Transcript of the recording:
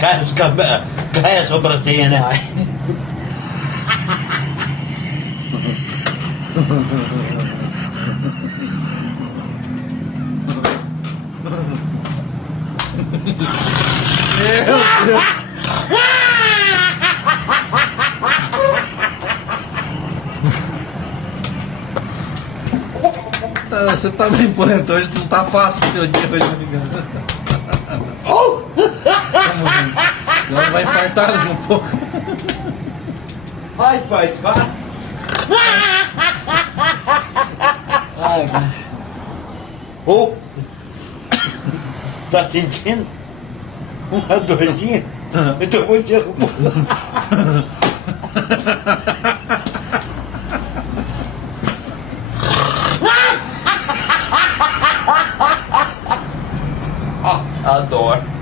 Kaya sobrancinha, né? Vai. Meu Deus. Você tá bem imponente hoje, não tá fácil o seu dia hoje, não me engano. Não vai infartar daqui um pouco. Ai, pai, para! Ai, cara. Oh! Tá sentindo? Uma dorzinha? Eu tô muito nervoso. Adoro.